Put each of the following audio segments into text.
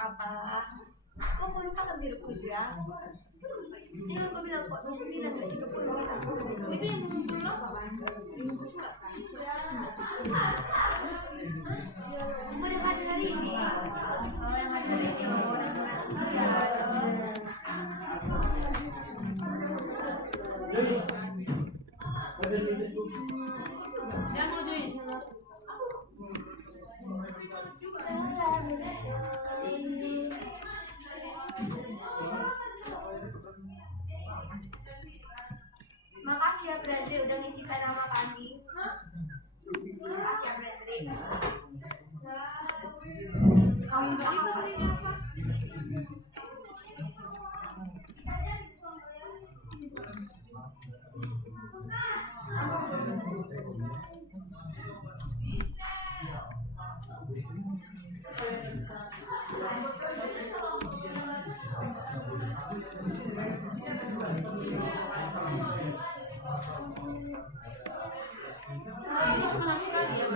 Apa? Kok baru kan biru kuja? Ini aku bilang kok masih bilang gak juga puluh. Itu yang puluh apa? Yang surat kan? Udah hadir hari ini. Oh yang hadir hari ini mau orang yang mau Joyce. Makasih ya Bradley udah ngisikan nama kami. Makasih ya Bradley. Kamu nggak bisa beli apa? Ini cuma sekali ya.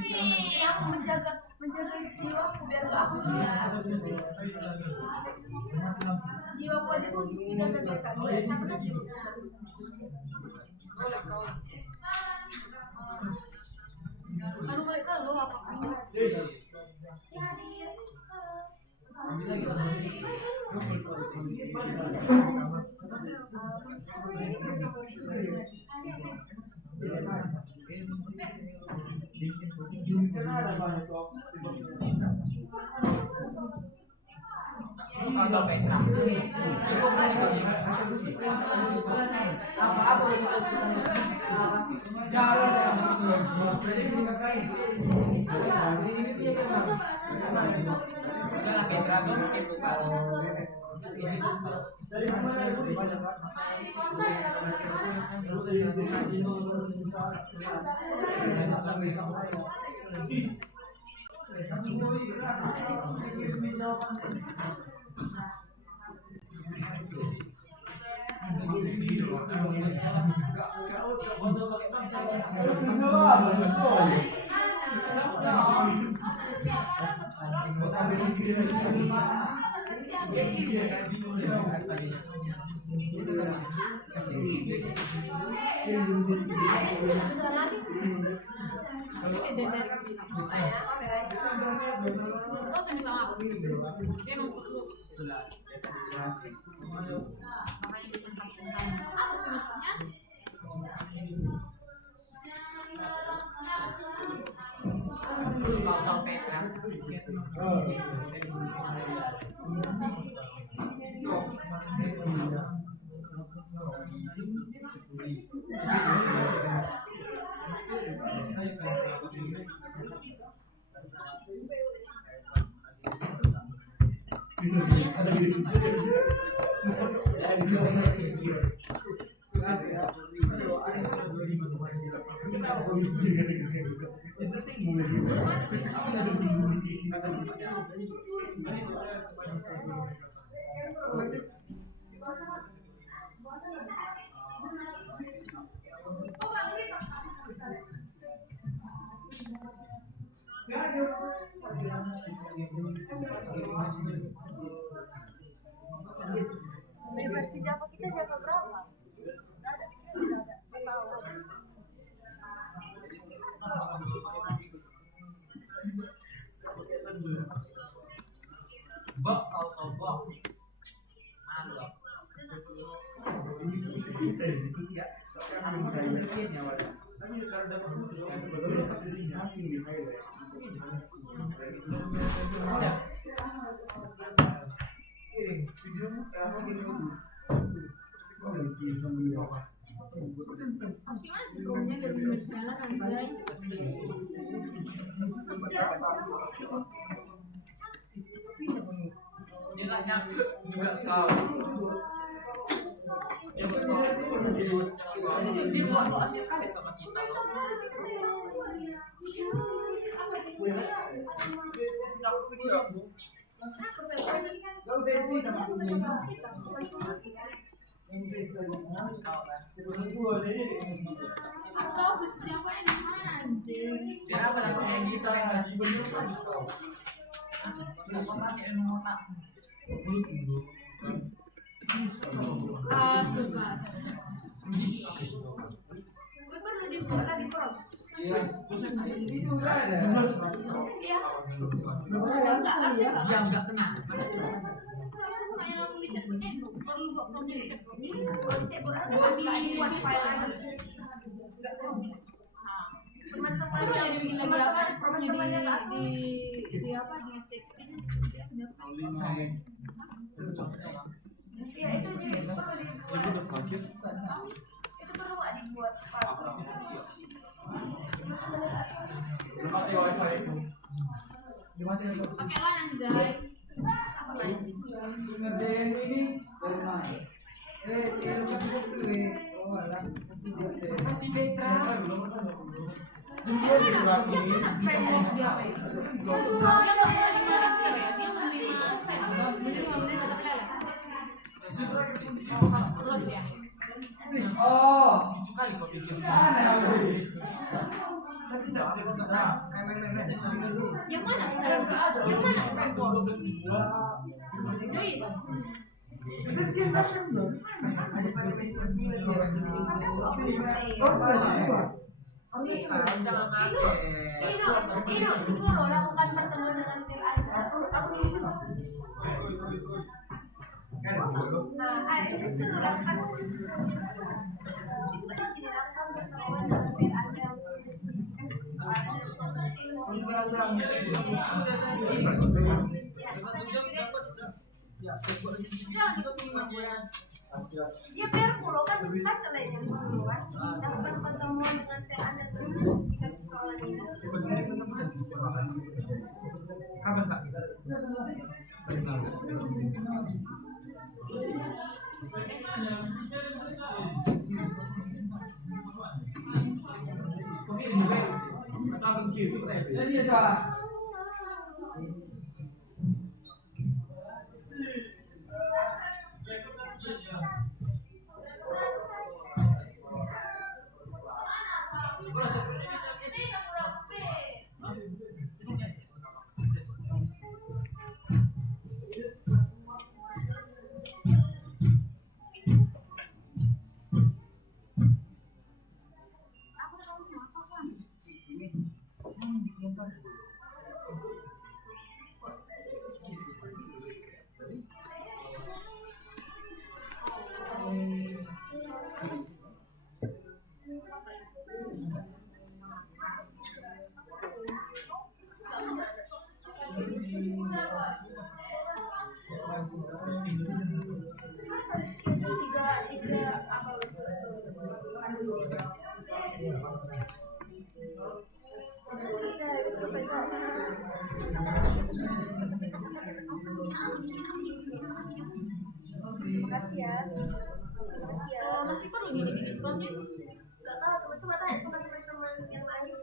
Ini aku menjaga jiwaku biar gak aku gila. Jiwaku aja pun menjaga biar gak gila. Siapa lagi? Aduh balik ke lu apa? Universitas apa kita jam berapa? Nggak ada. Gimana sebelumnya dari jalan anjay. Dia nggak nyampe, nggak tahu. Dia mau hasil kali sama kita. Atau siapa yang anjir? Dia pada kayak gitu yang lagi bener kan. Sudah pakai emang otak. Suka. Gue baru dibuat lagi bro. Iya. Iya. Enggak, harusnya enggak. Dia nggak kena. Kayak langsung dicat punya perlu gua belum dicat. Kalau cek gua ada buat file lagi. Enggak tahu. Teman-teman yang bikin lagi apa? Teman-temannya di apa di tekstin. Iya itu perlu dibuat. Itu perlu nggak dibuat? Pakailah anjay. Apa lagi? Ngerjain ini dari mana? Masih Petra. Dia diterapi. Framework dia apa itu? Dia nggak boleh digaranti ya, dia menerima menurut ya. Oh, Disukai kok pikir. Yang mana framework? Yang mana framework? Joyce. Ino, suruh lakukan pertemuan dengan tim Anda. Nah, ini suruh lakukan di sini lakukan pertemuan dengan tim Anda untuk dia berpuluh kan kita selain yang disuruhkan lakukan pertemuan dengan tim Anda untuk mendiskusikan persoalan ini. Kapan Kak? jadi dia salah. Makasih ya. Masih perlu gini bikin formnya? Gak tahu, coba tanya sama teman-teman yang lain.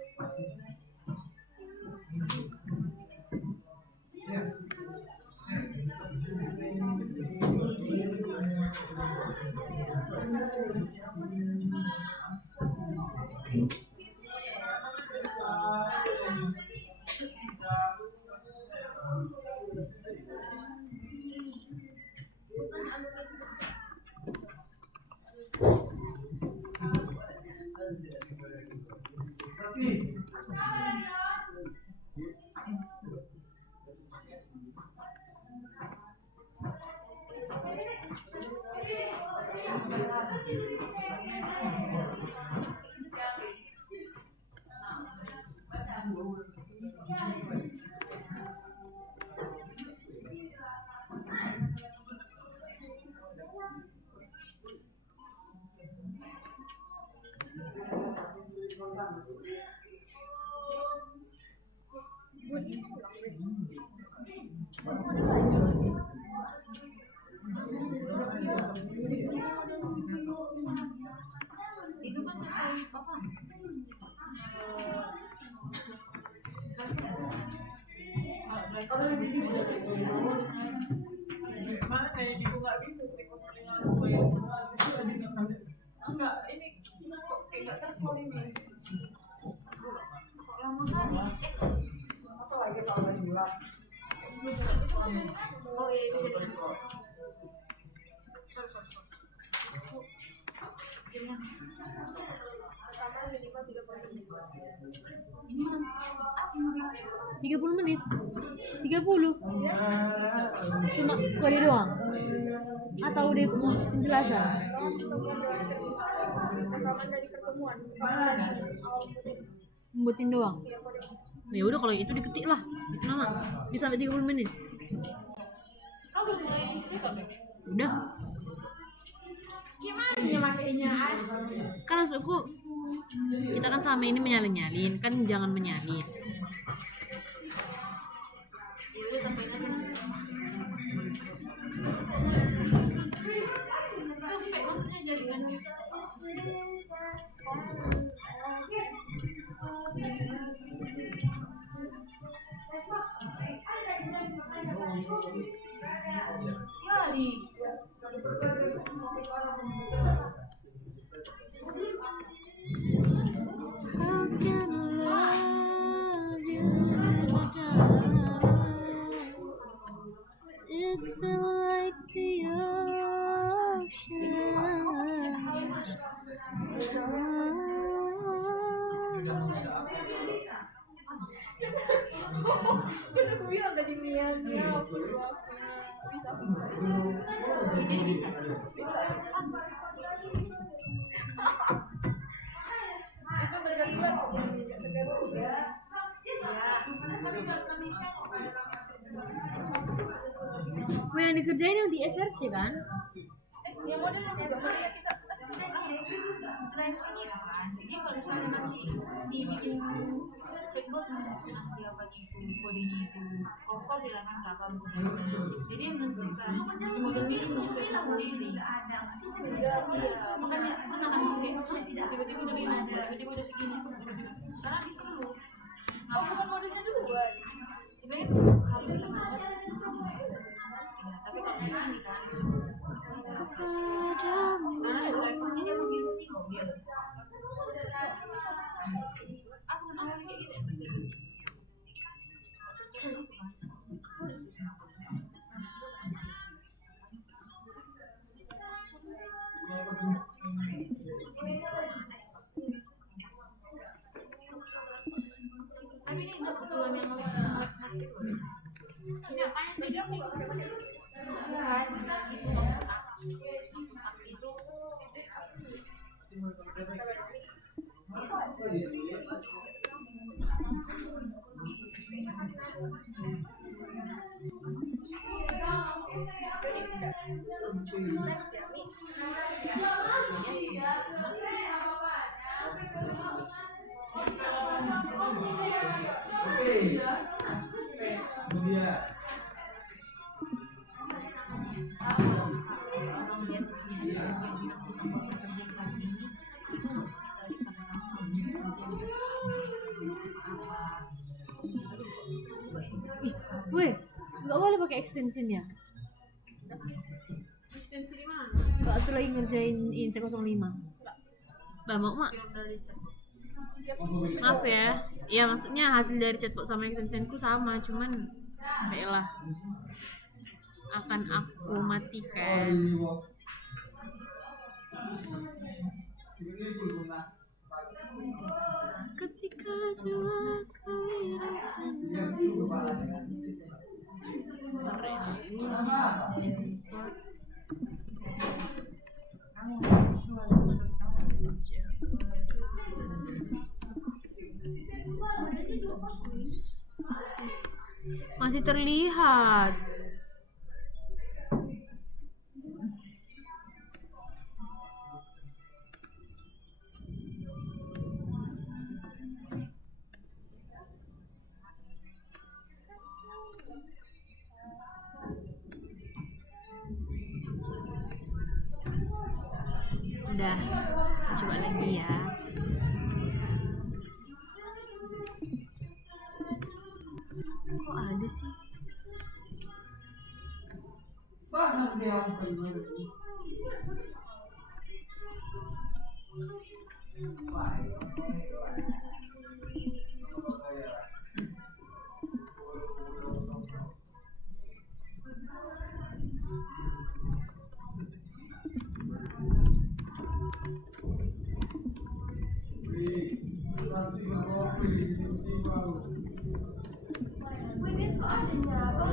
Itu kan sesuai apa? Mana ini aku nggak bisa trikot telinga aku ya. Enggak, ini kok kayak nggak terpol ini. Lama kali. Apa lagi kalau gila? Oh iya itu jadi. Gimana? Pertama minimal 30 menit 30 cuma kode doang atau udah penjelasan dari pertemuan. membuatin doang ya udah kalau itu diketik lah itu nama bisa sampai 30 menit Kau belum mulai rekod ya? udah Gimana makainya? kan maksudku kita kan selama ini menyalin-nyalin kan jangan menyalin Ya udah tambahin aja. Sampai maksudnya jadikan Hari. How can I love you in the dark? It feels like the Aku bilang tadi niatnya bisa. Jadi bisa. Itu tergantung tergantung ya. Mau yang dikerjain yang di SRC kan? Yang modelnya juga modelnya kita drive ini kan. Jadi kalau misalnya nanti dibikin chatbot nanti apa itu kodenya itu koko bilang kan kakak begitu. Jadi menentukan si modelnya itu menyesuaikan sendiri. Iya, makanya kan kamu kayak tiba-tiba udah gini, tiba-tiba udah segini. Sekarang itu perlu. Ngapain kan modelnya duluan? Sebenarnya harus kita model. Tapi kalau ini kan karena ada drivernya dia mau ngisi mobil. Aku awalnya kayak gitu ya terjadi. Tapi ini kebetulan yang ngelek aktif kok. Ini apanya sih dia? Aku nggak pakai itu itu Weh, nggak boleh pakai extensionnya. ekstensi di mana? Mbak tuh lagi ngerjain INT 05. Mbak mau mak? Maaf ya. Ya maksudnya hasil dari chatbot sama extensionku sama, cuman baiklah akan aku matikan. Ketika jiwa kau hiraukan Masih terlihat. Udah, coba lagi ya. Kok ada sih? Saan kaya ako kayo sih? Wih, besok ada apa?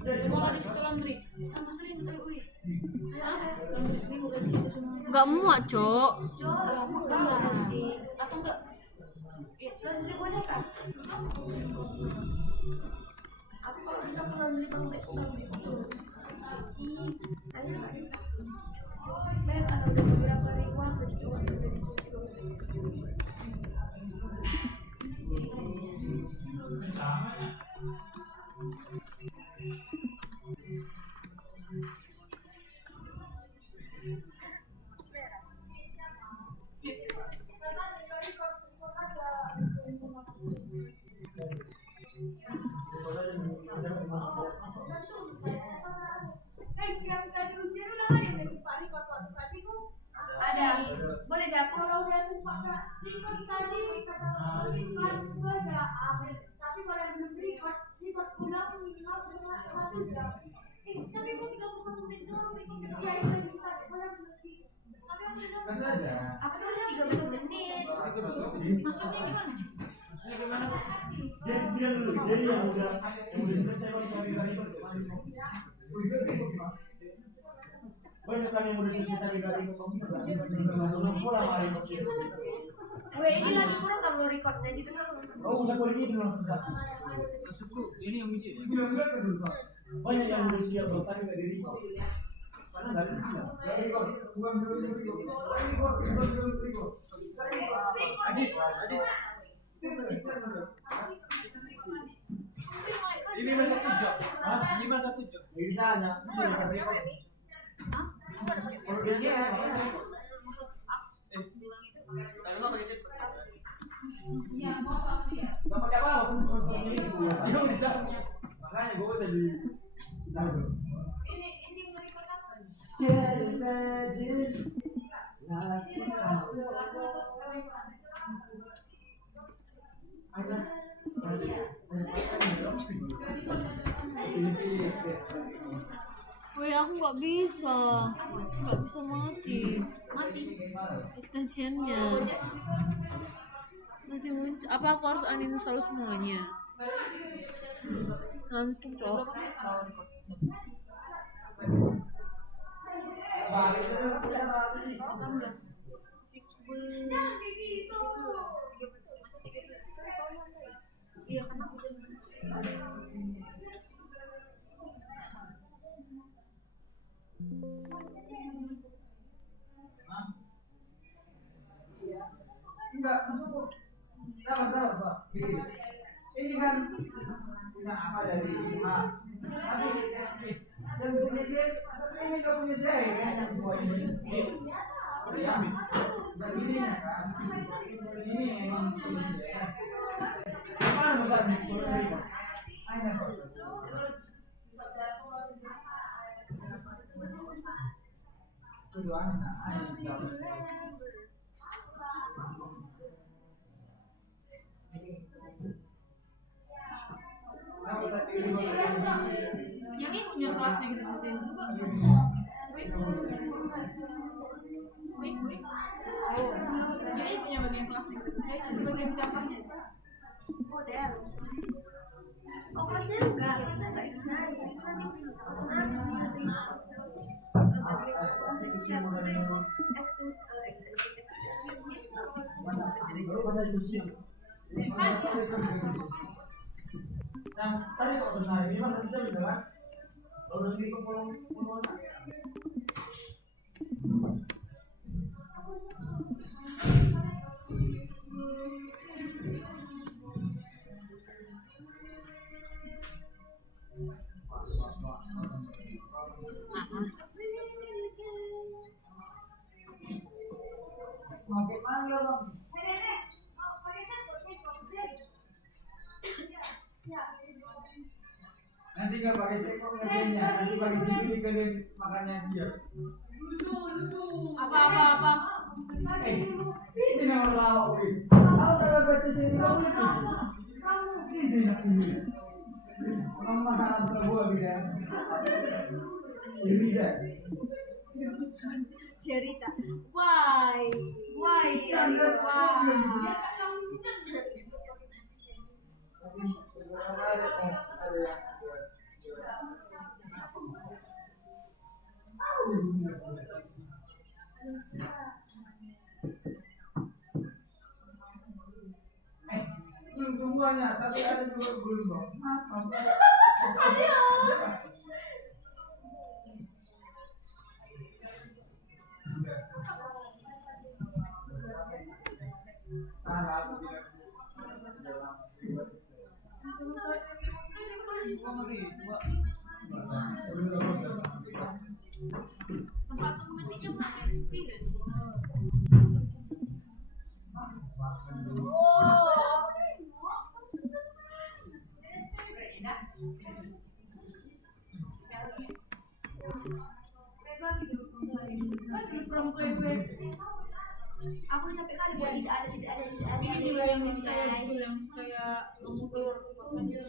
Ada sekolah di situ laundry sama sering kayak wih. Laundry sini udah di situ semua. Nggak muat, Cok. Atau enggak? Iya, laundry gua dapat. Aku kalau bisa ke laundry laundry itu. Saya nggak bisa. Bayar ada beberapa ribuan berjuang dari guys, yang tadi ujian udah ada yang Pak Riko tadi kok ada. Boleh dapat kalau udah sempat Kak Riko tadi kata Riko aja tapi kalau yang belum Riko pulang minimal 1 jam. Tapi kok 31 menit doang Riko ya itu lagi pakai soalnya masih tapi aku udah 30 menit. Maksudnya gimana? Jadi bilang dulu, jadi yang udah selesai kalau kami banyak kan yang udah selesai tadi dari langsung pulang hari ini. Weh, ini lagi kurang kamu recordnya di tengah. Oh, usah kulit ini langsung satu. Ini yang biji ya? Bilang dulu Pak. Banyak yang udah siap loh, tapi nggak diri kok. Karena nggak ada siap. Adit. Ini 51 jam. 51 jam. Bisa hanya bisa dipakai. Kalau dia siap, Kalau pakai chat. nggak pakai apa-apa. Dia bisa. Makanya gue bisa di. Ini merecord apa? Wih, aku nggak bisa mati extensionnya masih muncul. Apa aku harus uninstall semuanya? Ngantuk, Cok. Jangan kayak gitu. Iya, karena Enggak, masuk. Sabar, Pak. Ini kan tidak apa dari rumah. Dan punya saya, ini nggak punya saya kan yang buat ini. Dan ini kan, sini memang solusinya. Mana besar nih? Aina tujuan Yang ini punya kelas yang kita kerjain juga. Wih. Oh, jadi punya bagian kelas yang kita kerjain, ada bagian catatnya. oh deh. Oh kelasnya enggak ikut. itu siang. Nah, tadi kalau benar ini mah 1 jam juga kan? Kalau udah segitu pulang. Nanti nggak pakai cekok ngerjainnya, nanti pakai gini kalian makannya siap. Apa? Ini nomor lawak, wih. Kalau kalau baca sini kamu ini nak ini. Kamu masalah berbuat beda. Ini dah. Cerita. Why? Semuanya, tapi ada juga belum. Salah aku tidak. Tempat mengetiknya pakai piring. Aku capek kali buat tidak ada. Ini dulu yang saya mengukur kekuatannya.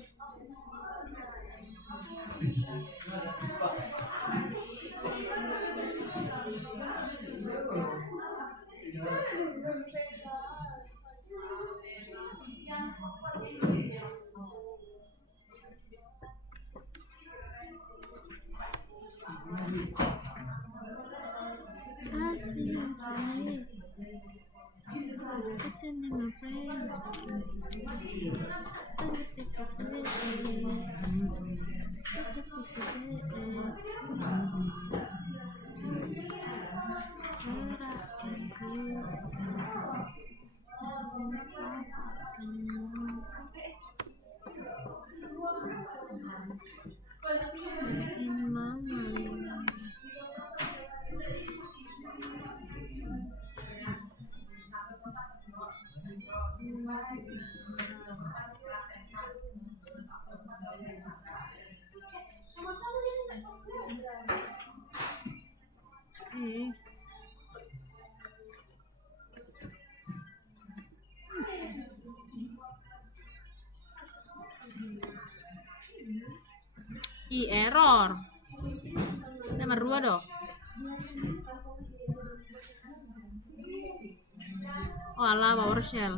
Error. Nomor 2 dong. Oh alah, PowerShell.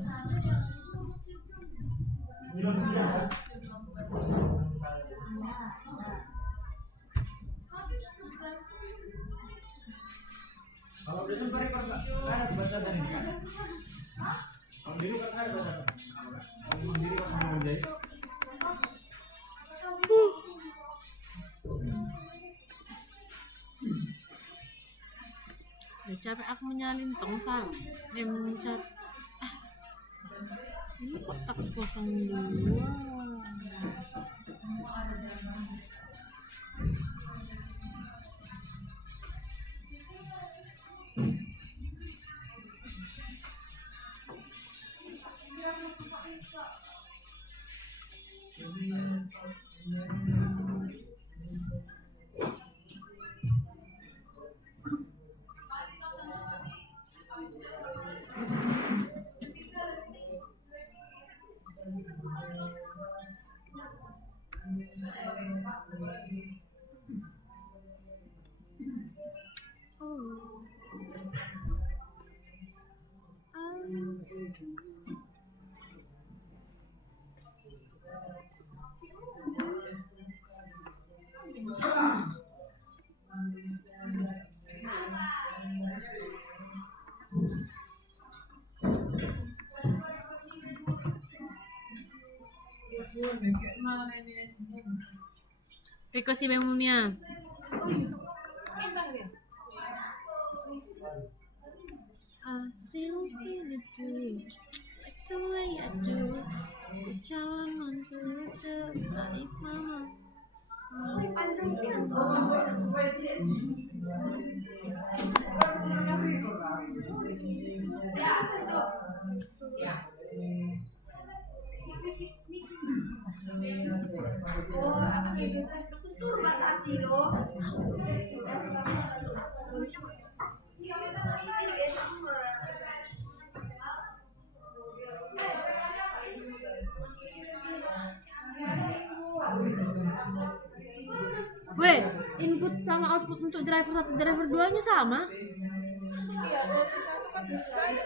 Kalau besok hari kan ada batasan ini kan? Kalau diri kan ada batasan. Kalau diri kan mau jadi. Udah capek aku nyalin tong salah. Mencet. Ini kok taks 02. Request si Memumia. Oh iya. Entah dia. I still feel it too, like the way I do. Jalan mantu baik mama. Weh, input sama output untuk driver 1, driver 2-nya sama? Iya, driver 1 kan nggak ada.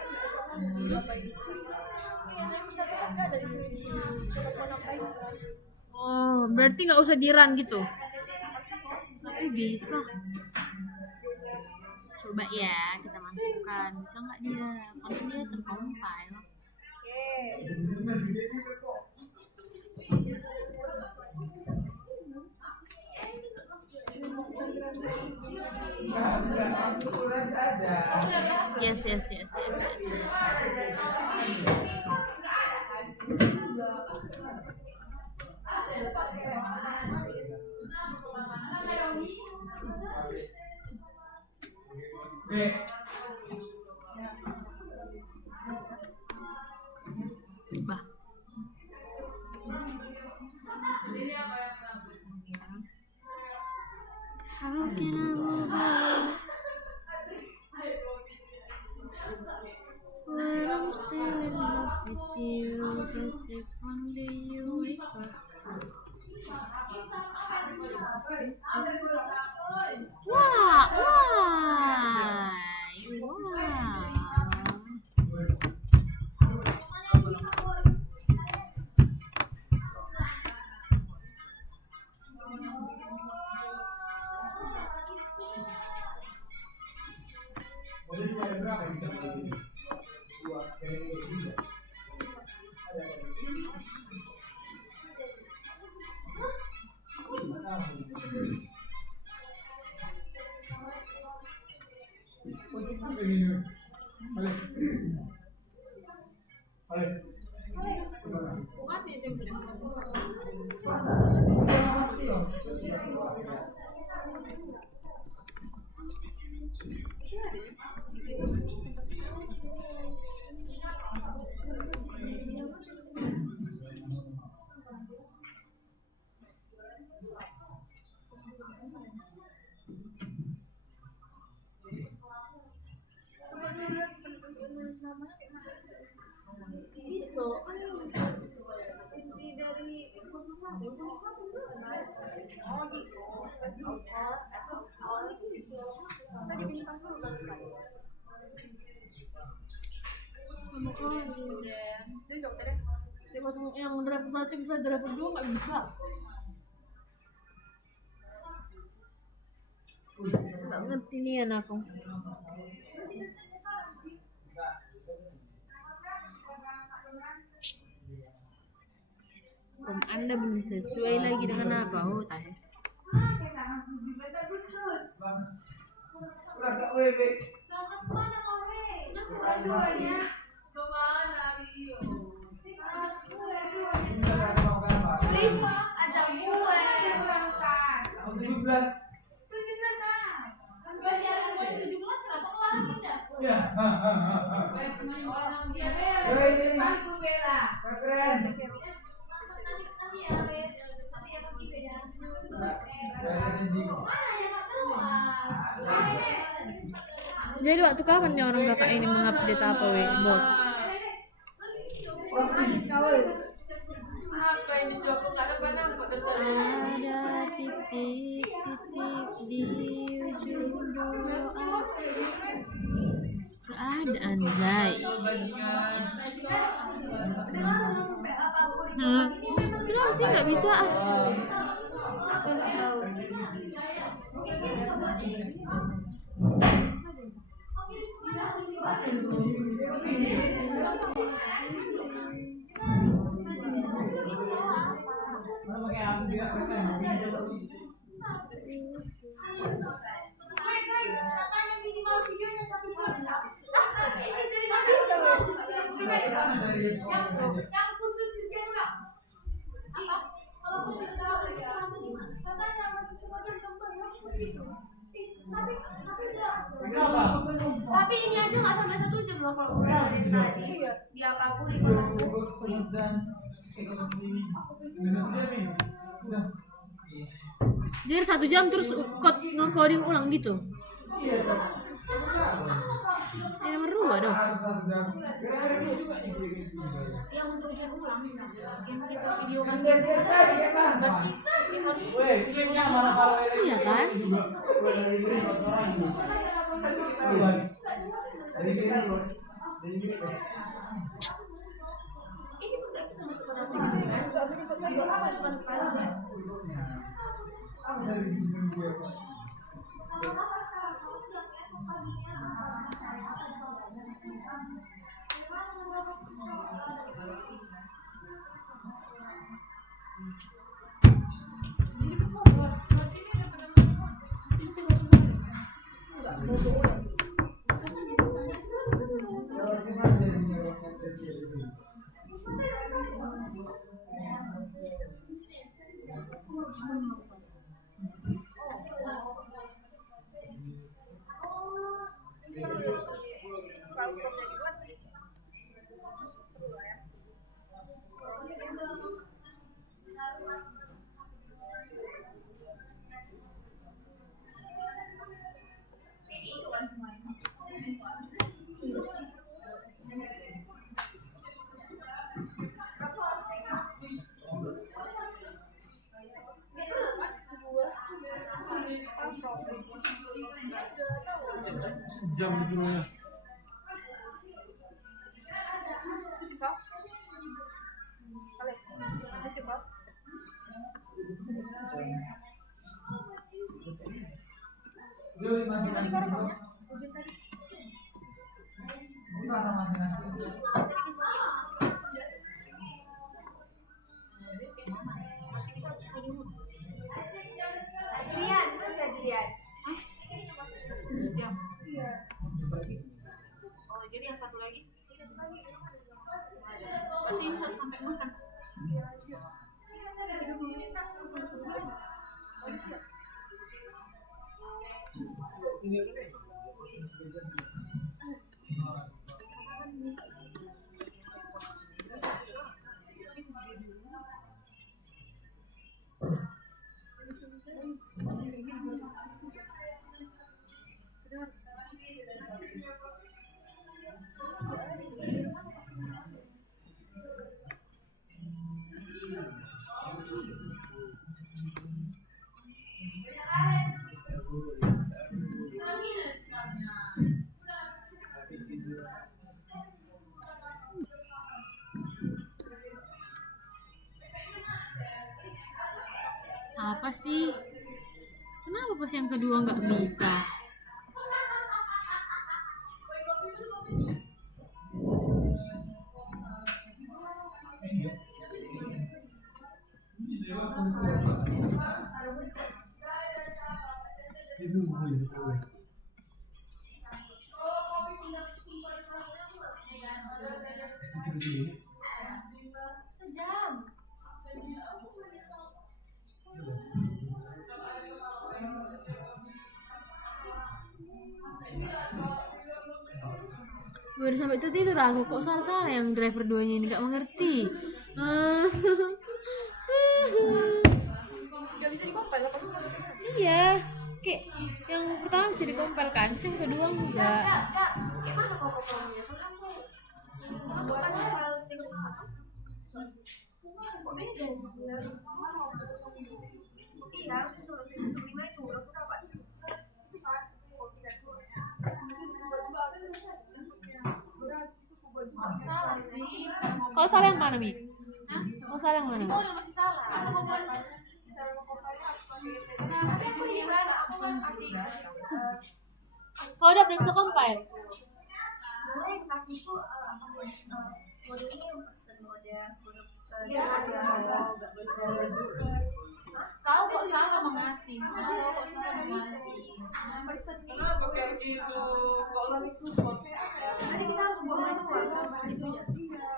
Iya, driver 1 kan nggak ada di sini. Coba mau nambahin. Oh, berarti nggak usah di-run gitu? Tapi bisa. Coba ya, kita masukkan. Bisa nggak dia? Karena dia tercompile. Yes. Bah. How can I move on when I'm still in love with you? Guess if one day you wake up. Why? Masih template. Yang driver 1 bisa driver 2 nggak bisa. Nggak ngerti nih anakku. Anda belum sesuai lagi dengan apa? Oh, tahu. Please, ajak gue. 17. 17-an. Masih ada gue 17 kenapa kelar pindah? Ya, Cuma orang dia Aku bela. keren. Nanti ya, Wes. Nanti ya pergi beda. Jadi waktu kapan nih orang kakak ini mengupdate apa bot? Apa yang dicoba nggak ada nampak Ada titik-titik di ujung doa. Keadaan Zai. Kenapa sih nggak bisa? Yang khusus ujian ulang. Apa? Kalau khusus katanya masih sebagian tempat yang begitu. Tapi ini aja nggak sampai 1 jam loh kalau udah dari tadi. Dia kabur di Jadi 1 jam terus nge-coding ulang gitu. Ini nomor 2 dong. yang untuk ujian ulang yang kita video kan Iya kan? ini pun nggak bisa masuk ke dalam teks kan nggak masukkan filenya. Jam semuanya. Adrian, masih Adrian. Jam. Oh, jadi yang satu lagi? Berarti ini harus sampai makan. Apa sih? Kenapa pas yang kedua nggak bisa? Sejam. Baru sampai tertidur aku, kok salah yang driver 2-nya ini nggak mengerti. Gak bisa dikompil apa semua? Iya, kayak yang pertama bisa dikompel kan, terus yang kedua enggak. Kak, gimana kok pokoknya? Soalnya aku masukkan file teks apa? Kok beda? Iya, aku suruh 5 itu aku dapat. Salah sih. Kalau salah yang mana, Mi? Kalau salah yang mana? Oh, yang masih salah. Kalau udah belum bisa compile. Mulai yang kasih itu mode ini yang person mode Kau kok salah mengasih? Kau kok salah mengasih? Kenapa kayak gitu? Kalau itu sportnya nanti kita harus buang manual itu ya.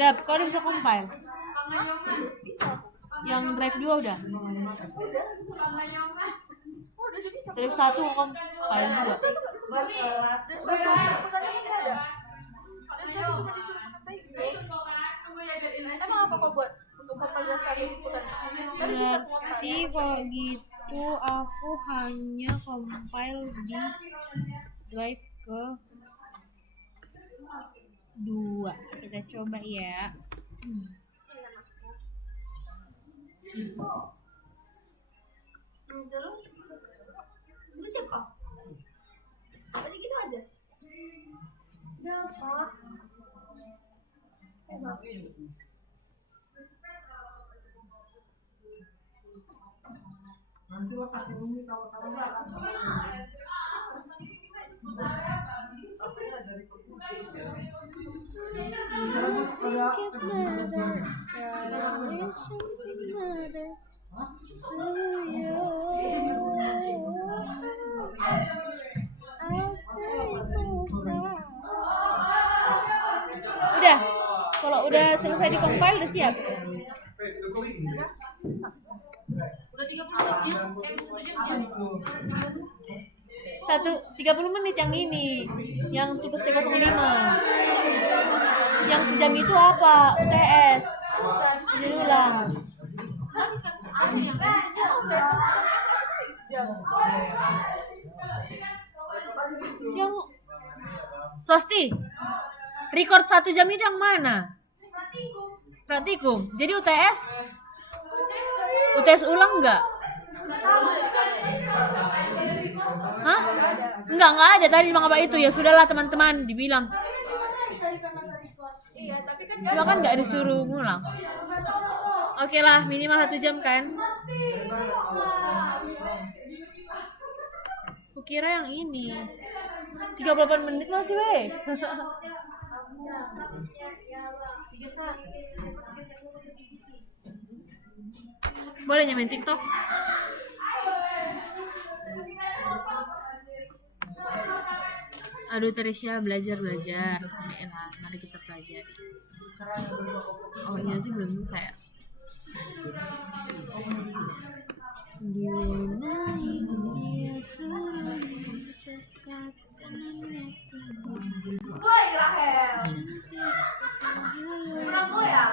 Dap, kau udah bisa compile? Yang drive 2 udah? Drive 1 compile juga. Berkelas. Saya tuh cuma disuruh menentai. Emang apa kau buat untuk kapal satu liputan? Tapi bisa Berarti kalau gitu aku hanya compile di drive ke 2. Kita coba ya. Terus siap kok? Berarti gitu aja. Dapat. Nanti lo kasih ini tahu-tahu Udah, kalau udah selesai di compile udah siap. Udah 30 menit ya? 1 jam ya? 30 menit yang ini, yang tugas T05. Yang sejam itu apa? UTS. Jadi ulang. Ada yang sejam. Yang Sosti, record 1 jam itu yang mana? Praktikum. Jadi UTS ulang enggak? Hah? Enggak ada tadi Bang Abah itu. Ya sudahlah teman-teman, dibilang. Iya, tapi kan Cuma kan enggak disuruh ngulang. Oke lah, minimal 1 jam kan? Kukira yang ini 38 menit masih weh. Boleh main TikTok? Aduh Teresia, belajar. Baiklah, mari kita pelajari. Oh ini aja belum selesai ya. Dia naik, dia turun, Woi, Rahel. Kurang goyang.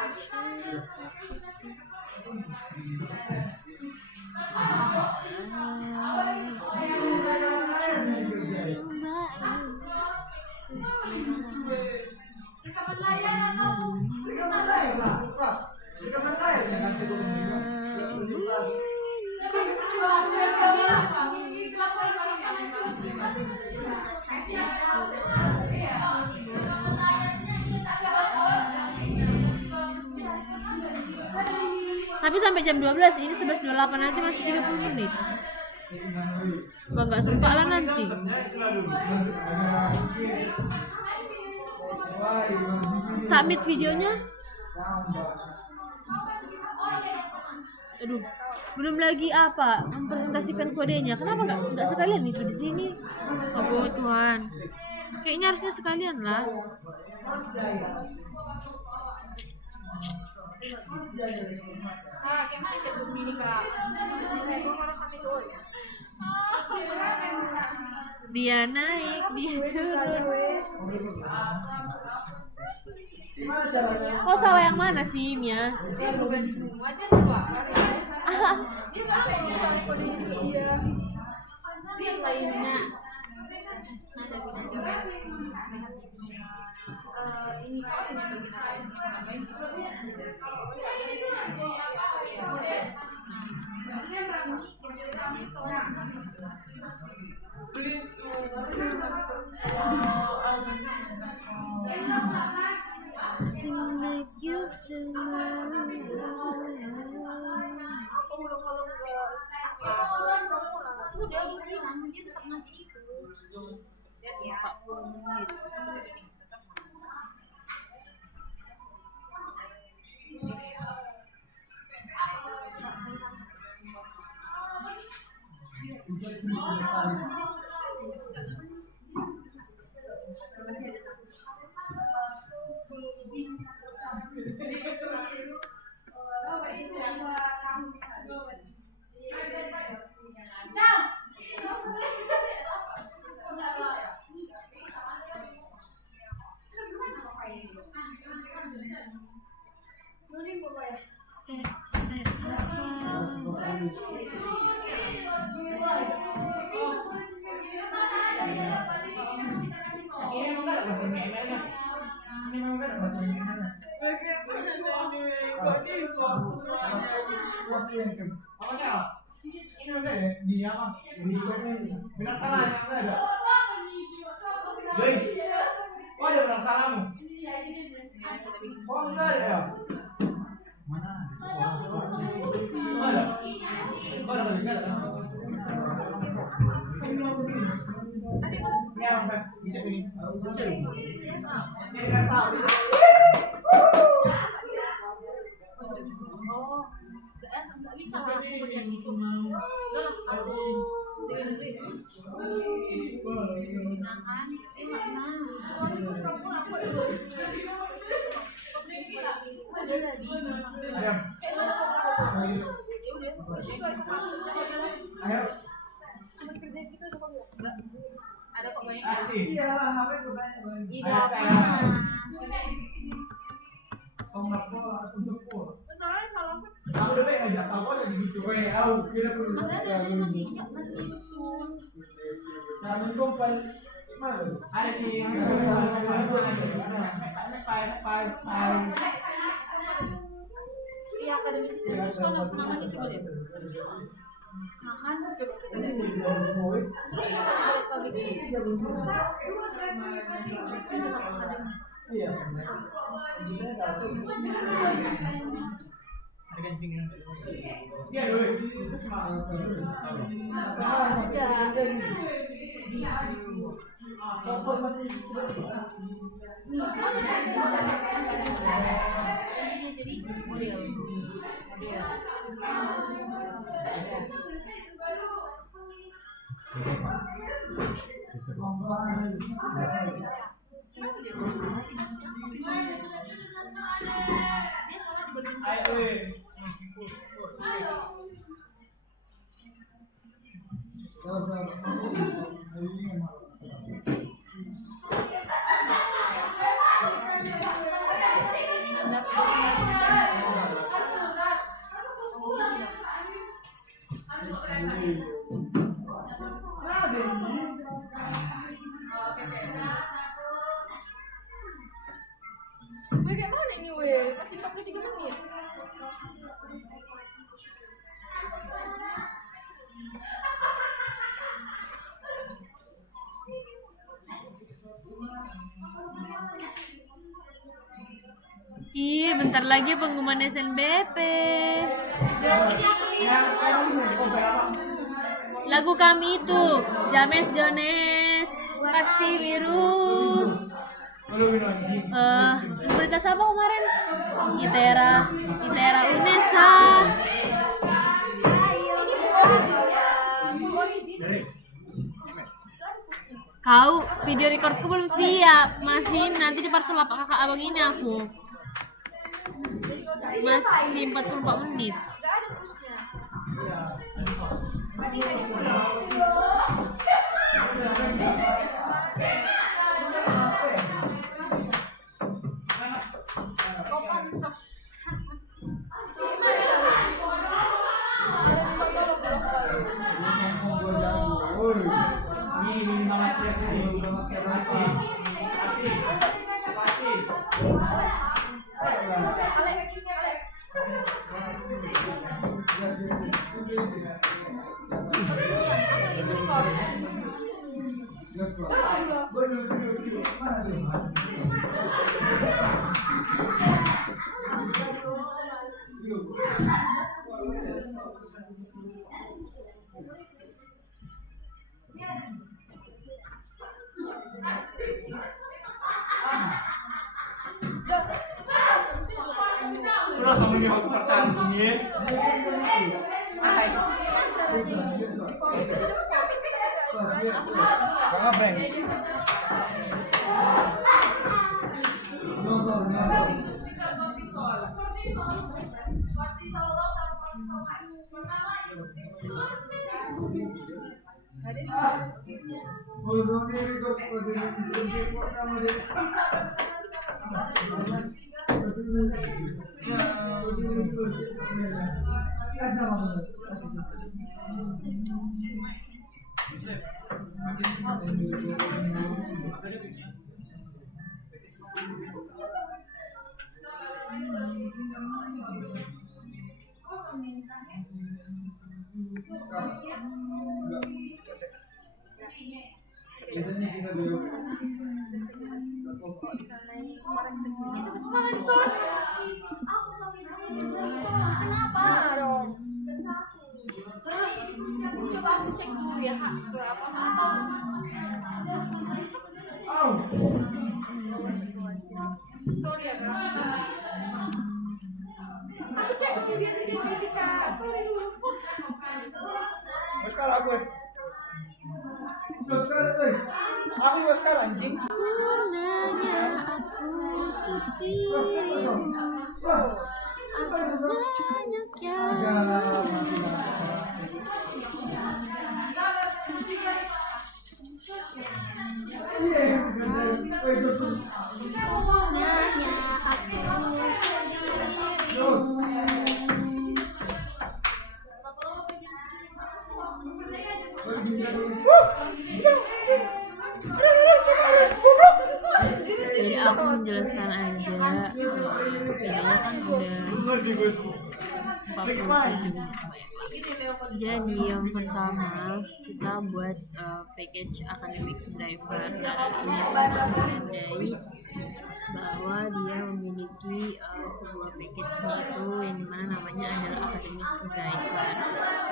Tapi sampai jam 12, ini 11.28 aja masih 30 menit. Wah nggak sempat lah nanti. Submit videonya. Aduh, belum lagi apa? Mempresentasikan kodenya. Kenapa nggak sekalian itu di sini? Oh Tuhan. Kayaknya harusnya sekalian lah. Gimana sih ini Kak? Dia naik, dia turun. Oh salah yang mana sih Mia? Wajar coba. Dia nggak apa yang misalnya kode dia. Dia lainnya. Nada bina coba. Ini kau yang bikin To make you feel love. Sudah bilang dia tetap ngasih itu. Dan ya. Ini udah ya, di apa? Di benar salahnya ada. Guys, oh ada benar salahmu. Oh enggak ada ya? Mana? Ada. Oh ada lagi ada. Ini apa? Bisa ini. Ini kan tahu. Oh, nggak bisa lah aku bagian itu. Udah aku si Inggris. Nah kan, nggak mau. Kalau itu perempuan aku dulu. Ada lagi. Ayo. Ya udah, juga sama aku. Ayo. Sama kerja kita sama enggak? Ada kok banyak. Pasti. Iya, sampai gue banyak. Iya, panas. Soalnya salah aku. Aku udah pengen ngajak aku aja gitu. Weh, aku kira perlu. Masanya tadi masih betul. Jangan kumpul. Ada di yang Iya, akademi sistem terus kalau namanya coba deh. Makan coba kita lihat. Terus kita lihat public Iya. ada kencingnya. Iya, doi. Jadi model. Ayo, weh. Bagaimana ini weh? Masih 43 menit. Ih, bentar lagi pengumuman SNBP. Lagu kami itu James Jones pasti biru. Berita siapa kemarin? Itera Unesa. Kau video recordku belum siap, masih nanti di parcel apa kakak abang ini aku. Masih 44 menit. Gak ada busnya. Ini mama siap sih. Terus sama ini waktu pertandingan. Kakak friends. Biasanya kita dulu. Kenapa dong? Coba aku cek dulu ya kak ke apa mana tahu. Sorry ya kak. Aku cek dulu dia kak. Sorry dulu. Sekarang aku. Aku juga sekarang anjing. Gunanya aku untuk dirimu. Aku banyak yang gunanya aku Jadi aku menjelaskan aja kalau videonya kan udah 47 menit. Jadi yang pertama kita buat package academic driver. Nah ini menandai bahwa dia memiliki sebuah package-nya itu yang dimana namanya adalah academic driver.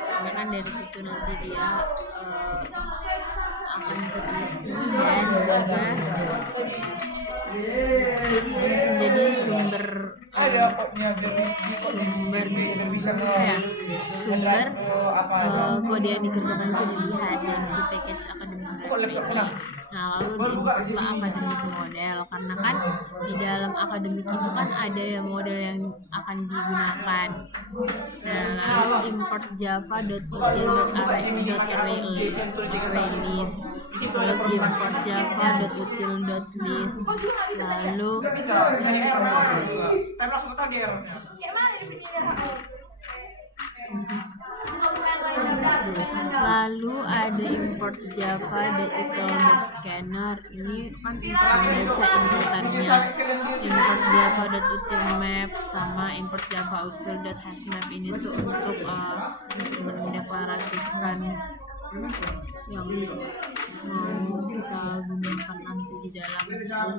Karena kan dari situ nanti dia akan terisi dan juga menjadi sumber kode yang dikerjakan itu dilihat dari si package academic driver ini. Nah lalu diinputlah academic model, karena kan di dalam akademik itu kan ada yang model yang akan digunakan. Nah lalu import java.util.arraylist, terus import java.util.list, lalu Langsung ke tadi errornya. Lalu ada import java.util.scanner. Ini kan untuk membaca inputannya. Import java.util.map sama import java.util.hashmap ini tuh untuk mendeklarasikan yang mau kita gunakan nanti di dalam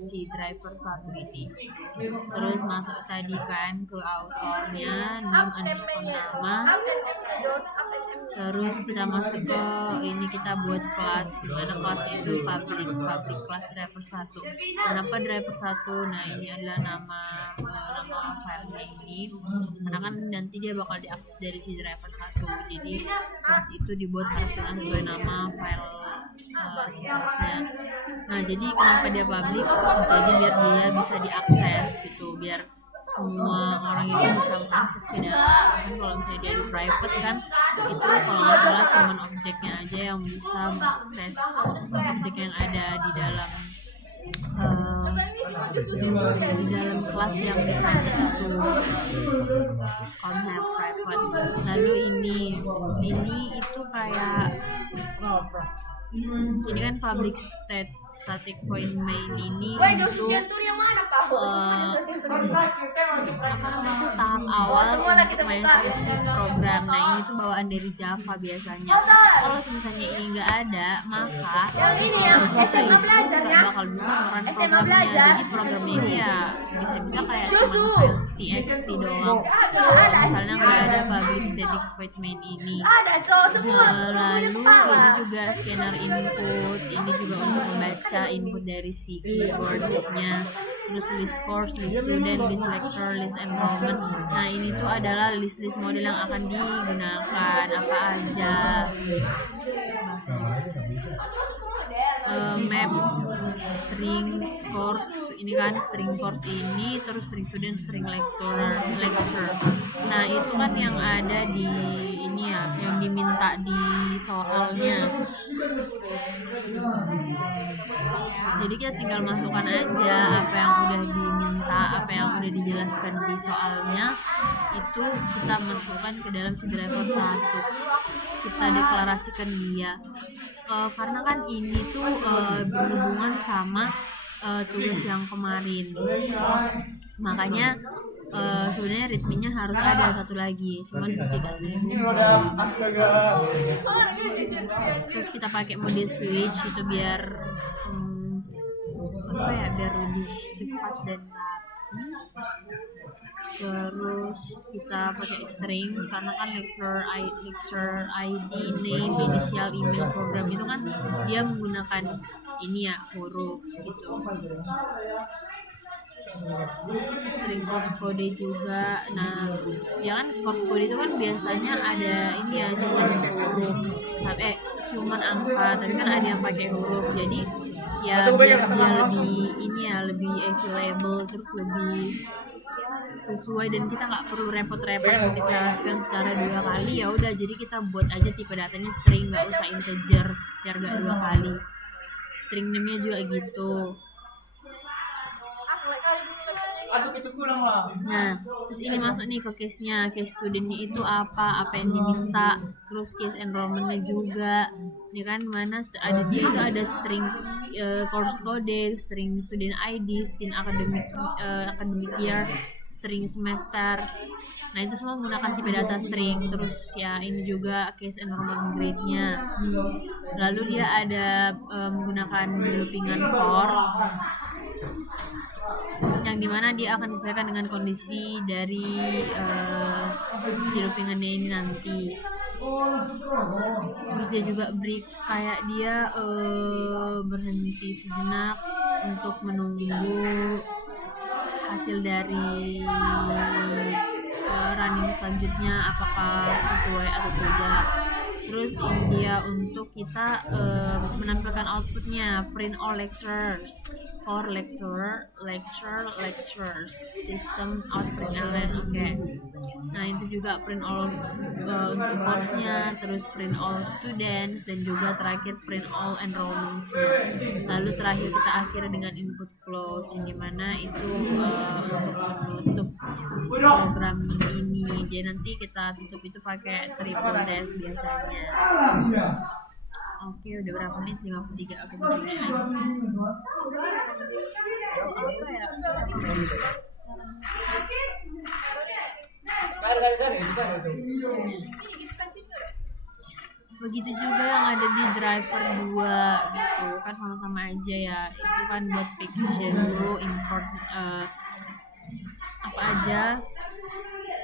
si driver satu ini. Terus masuk tadi kan ke autornya, name underscore nama. Terus kita masuk ke ini, kita buat kelas, dimana kelas itu public class driver 1. Kenapa driver 1? Nah ini adalah nama filenya ini, karena kan nanti dia bakal diakses dari si driver 1. Jadi kelas itu dibuat harus dengan sesuai nama file si kelasnya. Nah jadi kenapa dia public? Jadi biar dia bisa diakses gitu, biar semua orang itu bisa mengakses ke dalam. Kan kalau misalnya dia di private kan itu kalau nggak salah cuman objeknya aja yang bisa mengakses objek yang ada di dalam di dalam kelas yang di private itu, konsep private. Lalu ini itu kayak ini kan public static void main ini itu tahap awal untuk main sesi program. Nah ini tuh bawaan dari Java biasanya. Kalau misalnya ini nggak ada, maka kita itu nggak bakal bisa merun programnya. Jadi program ini ya bisa kayak cuma file txt doang. Misalnya nggak ada public static void main ini. Lalu ini juga scanner input, ini juga untuk membaca input dari si keyboardnya. Terus list course, list student, list lecturer, list enrollment. Nah ini tuh adalah list model yang akan digunakan apa aja. Map string course, ini kan string course ini, terus string student, string lecture. Nah itu kan yang ada di ini ya, yang diminta di soalnya. Jadi kita tinggal masukkan aja apa yang udah diminta, apa yang udah dijelaskan di soalnya, itu kita masukkan ke dalam si driver 1. Kita deklarasikan dia. Karena kan ini tuh berhubungan sama tugas yang kemarin. Makanya sebenarnya ritmenya harus ada satu lagi, cuman tidak sering Ini udah astaga. terus kita pakai mode switch itu biar apa ya, biar lebih cepat dan rapi. Terus kita pakai string karena kan lecture ID, name, initial, email, program itu kan dia menggunakan ini ya, huruf gitu. String course code juga. Nah, ya kan course code itu kan biasanya ada ini ya, cuma huruf, tapi cuman angka, tapi kan ada yang pakai huruf. Jadi ya biar dia lebih ini ya, lebih available, terus lebih sesuai, dan kita nggak perlu repot-repot mendeklarasikan secara 2 kali. Ya udah, jadi kita buat aja tipe datanya string, nggak usah integer biar nggak 2 kali. String name-nya juga gitu. Aduh itu kurang lah. Nah, terus ini masuk nih ke case-nya. Case student-nya itu apa yang diminta, terus case enrollment-nya juga. Ini kan mana ada dia itu ada string course code, string student ID, string academic year, string semester. Nah, itu semua menggunakan tipe data string. Terus ya ini juga case enrollment grade-nya. Lalu dia ada menggunakan loopingan for, yang dimana dia akan disesuaikan dengan kondisi dari si loopingannya ini nanti. Terus dia juga break, kayak dia berhenti sejenak untuk menunggu hasil dari running selanjutnya apakah sesuai atau tidak. Terus ini dia untuk kita menampilkan outputnya, print all lectures for lectures system out print ln. Oke. Nah, itu juga print all untuk course-nya, terus print all students, dan juga terakhir print all enrollments-nya. Lalu terakhir kita akhiri dengan input close, yang dimana itu untuk menutup program ini. Jadi nanti kita tutup itu pakai triple dash biasanya. Oke, udah berapa menit? 53. Oke, coba lagi. Apa ya? Begitu juga yang ada di driver 2 gitu kan, sama-sama aja ya. Itu kan buat package dulu, import apa aja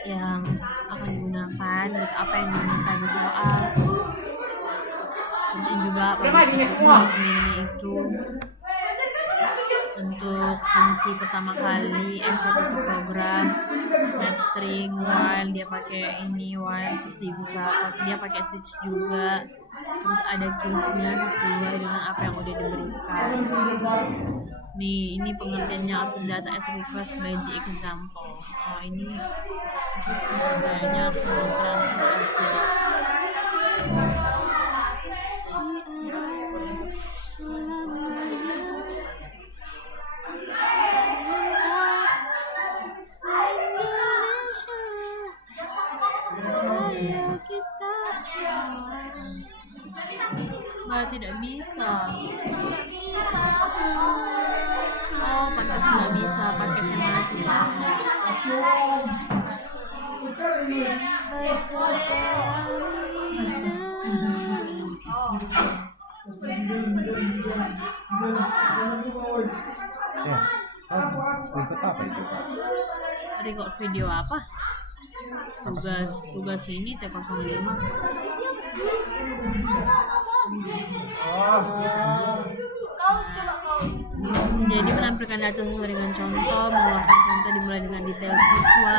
yang akan digunakan gitu, apa yang diminta di soal. Terus juga dokumennya itu untuk fungsi pertama kali eksekusi program, map string, while dia pakai ini while, terus dia pakai stitch juga. Terus ada case-nya sesuai dengan apa yang udah diberikan. Nih, ini pengertiannya data as request by the example. Oh, ini kayaknya aku mau translate aja. Tidak bisa. Oh, paket nggak bisa, paketnya mati. Ikut apa itu? Record video apa? Tugas ini T05. Jadi menampilkan data sesuai dengan contoh, mengeluarkan contoh dimulai dengan detail siswa.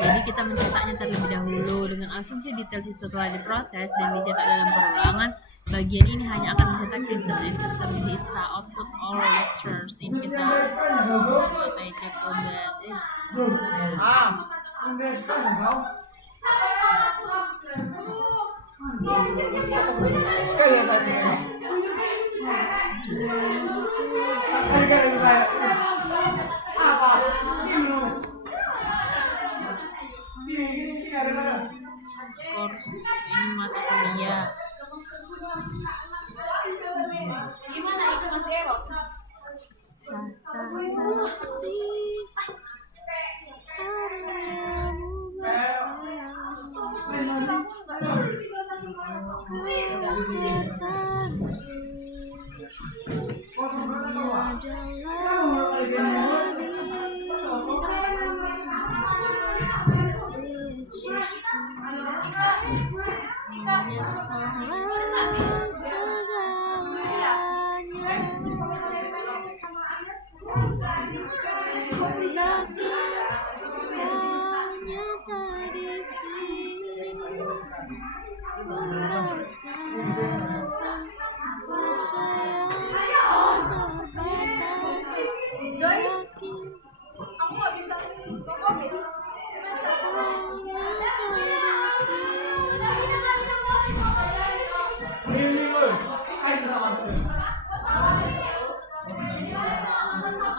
Jadi kita mencetaknya terlebih dahulu dengan asumsi detail siswa telah diproses dan dicetak dalam perulangan. Bagian ini hanya akan mencetak printers tersisa. Output all lectures. Ini kita cek udah. Course ini mata kuliah. Gimana itu masih error? Joyce, aku nggak bisa komit.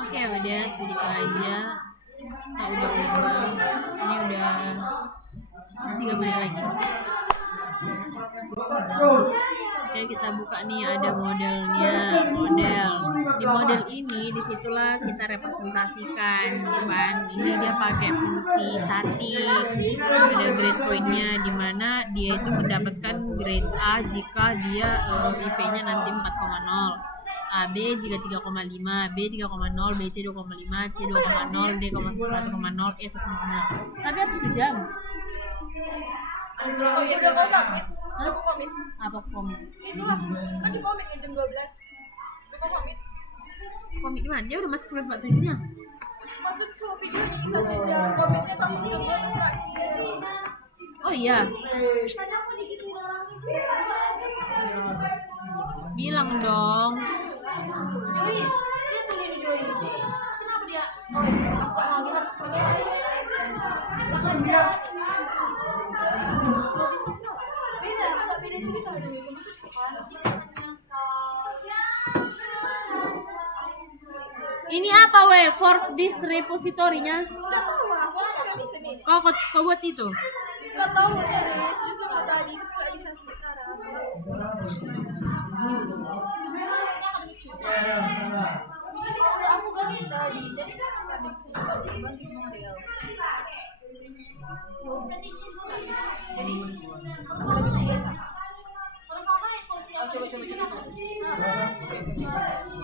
Oke, udah segitu aja. Kita udah ubah. Ini udah 3 menit lagi. Oke, kita buka nih, ada modelnya. Di model ini disitulah kita representasikan, kan? Ini dia pakai fungsi statik. Ada grade point-nya, di mana dia itu mendapatkan grade A jika dia IP-nya nanti 4,0. AB jika 3,5, B 3,0, BC 2,5, C 2,0, D 1,0, E 1,0. Tapi harus 7 jam. Oh iya, udah kau submit. Udah kau komit. Apa komit? Itulah, kan di komit nih jam 12. Udah kau komit. Komit gimana? Dia udah masuk 947-nya. Maksudku video ini 1 jam, komitnya kamu jam 12 terakhir. Oh iya. Bilang dong. Joyce, dia tuh ini Joyce. Kenapa dia? Kok lagi harus beda, agak beda cerita dulu itu maksudku kan. Ini apa weh? For this repository-nya? Nggak tahu aku nggak bisa nih. Kau buat itu? Nggak tahu dari justru udah tadi itu nggak bisa sampai sekarang. Aku ganti tadi, jadi kan ganti model. Jadi aku lebih biasa. Kalau sama ya sosial.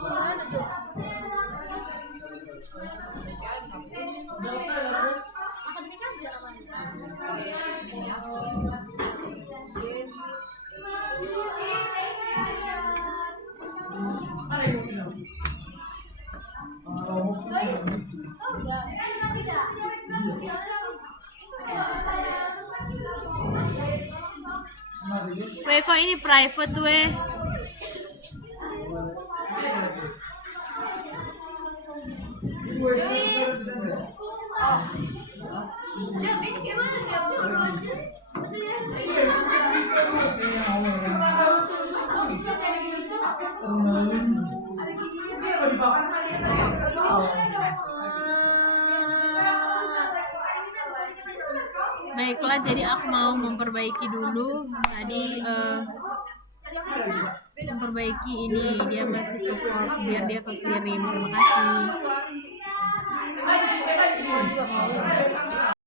Mana Jo? Akademik aja namanya. Weh, kok ini private weh? Ini gimana dia baru aja? Baiklah, jadi aku mau memperbaiki dulu. Tadi memperbaiki ini, dia masih ke form biar dia kekirim. Terima kasih.